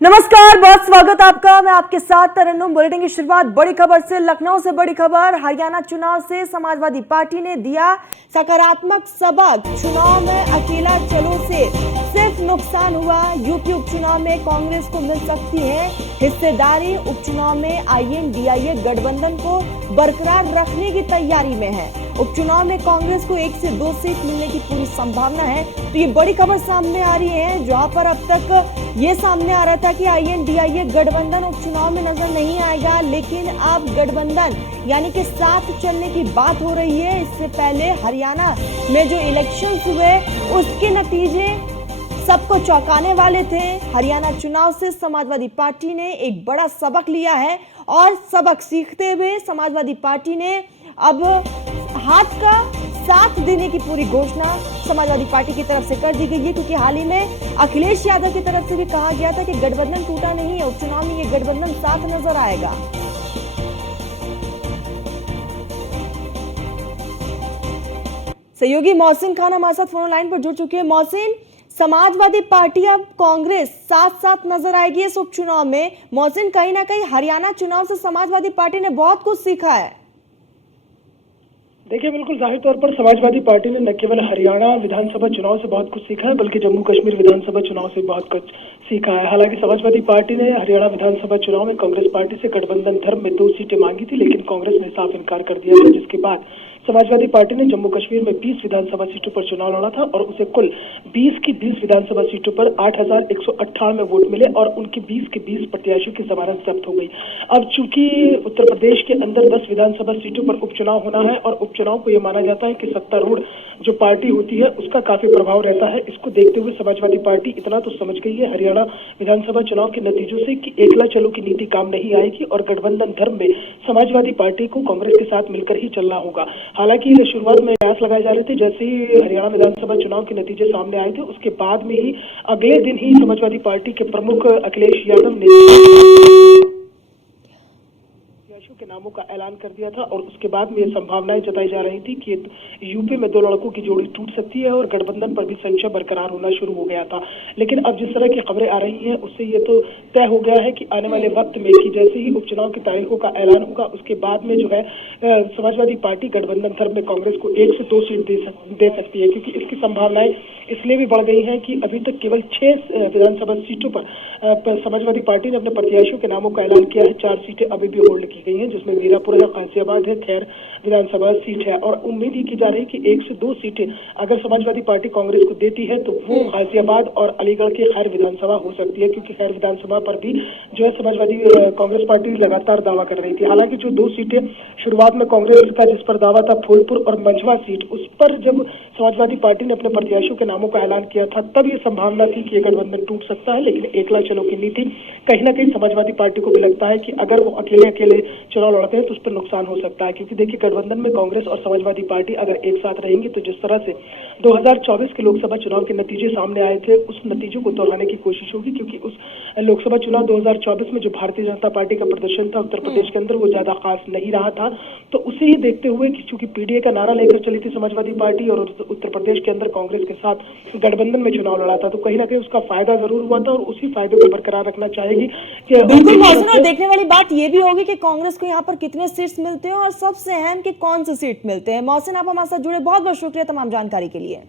नमस्कार, बहुत स्वागत आपका। मैं आपके साथ तरन्नुम। बुलेटिन की शुरुआत बड़ी खबर से। लखनऊ से बड़ी खबर। हरियाणा चुनाव से समाजवादी पार्टी ने दिया सकारात्मक सबक। चुनाव में अकेला चलो से सिर्फ नुकसान हुआ। यूपी उपचुनाव में कांग्रेस को मिल सकती है हिस्सेदारी। उपचुनाव में आईएनडीआईए गठबंधन को बरकरार रखने की तैयारी में है। उपचुनाव में कांग्रेस को 1 से 2 सीट मिलने की पूरी संभावना है। तो ये बड़ी खबर सामने आ रही है, जहां पर अब तक ये सामने आ रहा था कि आईएनडीआईए गठबंधन उपचुनाव में नजर नहीं आएगा, लेकिन अब गठबंधन यानी कि साथ चलने की बात हो रही है। इससे पहले हरियाणा में जो इलेक्शंस हुए उसके नतीजे सबको चौंकाने वाले थे। हरियाणा चुनाव से समाजवादी पार्टी ने एक बड़ा सबक लिया है और सबक सीखते हुए समाजवादी पार्टी ने अब हाथ का साथ देने की पूरी घोषणा समाजवादी पार्टी की तरफ से कर दी गई है, क्योंकि हाल ही में अखिलेश यादव की तरफ से भी कहा गया था कि गठबंधन टूटा नहीं है, उपचुनाव में ये गठबंधन साथ नजर आएगा। सहयोगी मोहसिन खान हमारे साथ फोन लाइन पर जुड़ चुके हैं। मोहसिन, समाजवादी पार्टी अब कांग्रेस साथ साथ नजर आएगी इस उपचुनाव में। मोहसिन, कहीं ना कहीं हरियाणा चुनाव से समाजवादी पार्टी ने बहुत कुछ सीखा है। देखिए, बिल्कुल जाहिर तौर पर समाजवादी पार्टी ने न केवल हरियाणा विधानसभा चुनाव से बहुत कुछ सीखा है, बल्कि जम्मू कश्मीर विधानसभा चुनाव से बहुत कुछ सीखा है। हालांकि समाजवादी पार्टी ने हरियाणा विधानसभा चुनाव में कांग्रेस पार्टी से गठबंधन धर्म में 2 सीटें मांगी थी, लेकिन कांग्रेस ने साफ इनकार कर दिया था, जिसके बाद समाजवादी पार्टी ने जम्मू कश्मीर में 20 विधानसभा सीटों पर चुनाव लड़ा था और उसे कुल 20 की 20 विधानसभा सीटों पर 8,198 वोट मिले और उनकी 20 के 20 प्रत्याशियों की जमानत जब्त हो गई। अब चूंकि उत्तर प्रदेश के अंदर 10 विधानसभा सीटों पर उपचुनाव होना है और उपचुनाव को यह माना जाता है कि सत्तारूढ़ जो पार्टी होती है उसका काफी प्रभाव रहता है, इसको देखते हुए समाजवादी पार्टी इतना तो समझ गई है हरियाणा विधानसभा चुनाव के नतीजों से कि एकला चलो की नीति काम नहीं आएगी और गठबंधन धर्म में समाजवादी पार्टी को कांग्रेस के साथ मिलकर ही चलना होगा। हालांकि शुरुआत में कयास लगाए जा रहे थे, जैसे ही हरियाणा विधानसभा चुनाव के नतीजे सामने आए थे उसके बाद में ही अगले दिन ही समाजवादी पार्टी के प्रमुख अखिलेश यादव ने के नामों का ऐलान कर दिया था और उसके बाद में ये संभावनाएं जताई जा रही थी कि यूपी में 2 लड़कों की जोड़ी टूट सकती है और गठबंधन पर भी संशय बरकरार होना शुरू हो गया था। लेकिन अब जिस तरह की खबरें आ रही हैं उससे ये तो तय हो गया है कि आने वाले वक्त में कि जैसे ही उपचुनाव की तारीखों का ऐलान होगा उसके बाद में जो है समाजवादी पार्टी गठबंधन धर्म में कांग्रेस को 1 से 2 सीट दे सकती है, क्योंकि इसकी संभावनाएं इसलिए भी बढ़ गई हैं कि अभी तक केवल 6 विधानसभा सीटों पर समाजवादी पार्टी ने अपने प्रत्याशियों के नामों का ऐलान किया है। 4 सीटें अभी भी होल्ड की गई हैं, जिसमें मीरापुर है, गाजियाबाद है, खैर विधानसभा सीट है और उम्मीद ही की जा रही है कि 1 से 2 सीटें अगर समाजवादी पार्टी कांग्रेस को देती है तो वो गाजियाबाद और अलीगढ़ की खैर विधानसभा हो सकती है, क्योंकि खैर विधानसभा पर भी जो है समाजवादी कांग्रेस पार्टी लगातार दावा कर रही थी। हालांकि जो 2 सीटें शुरुआत में कांग्रेस का जिस पर दावा था, फूलपुर और मंझवा सीट, उस पर जब समाजवादी पार्टी ने अपने प्रत्याशियों के नामों का ऐलान किया था तब ये संभावना थी कि गठबंधन टूट सकता है। लेकिन एकला चलो की नीति कहीं ना कहीं समाजवादी पार्टी को भी लगता है कि अगर वो अकेले चुनाव लड़ते हैं तो उस पर नुकसान हो सकता है, क्योंकि देखिए गठबंधन में कांग्रेस और समाजवादी पार्टी अगर एक साथ रहेंगी तो जिस तरह से 2024 के लोकसभा चुनाव के नतीजे सामने आए थे उस नतीजों को दोहराने की कोशिश होगी, क्योंकि उस लोकसभा चुनाव 2024 में जो भारतीय जनता पार्टी का प्रदर्शन था उत्तर प्रदेश के अंदर वो ज्यादा खास नहीं रहा था। तो उसे ही देखते हुए कि चूंकि पीडीए का नारा लेकर चली थी समाजवादी पार्टी और उत्तर प्रदेश के अंदर कांग्रेस के साथ गठबंधन में चुनाव लड़ा था, तो कहीं ना कहीं उसका फायदा जरूर हुआ था और उसी फायदे को बरकरार रखना चाहेगी। बिल्कुल मौसम, और देखने वाली बात यह भी होगी कि कांग्रेस को यहाँ पर कितने सीट्स मिलते हैं और सबसे अहम कि कौन से सीट मिलते हैं। मौसम, आप हमारे साथ जुड़े, बहुत बहुत शुक्रिया तमाम जानकारी के लिए।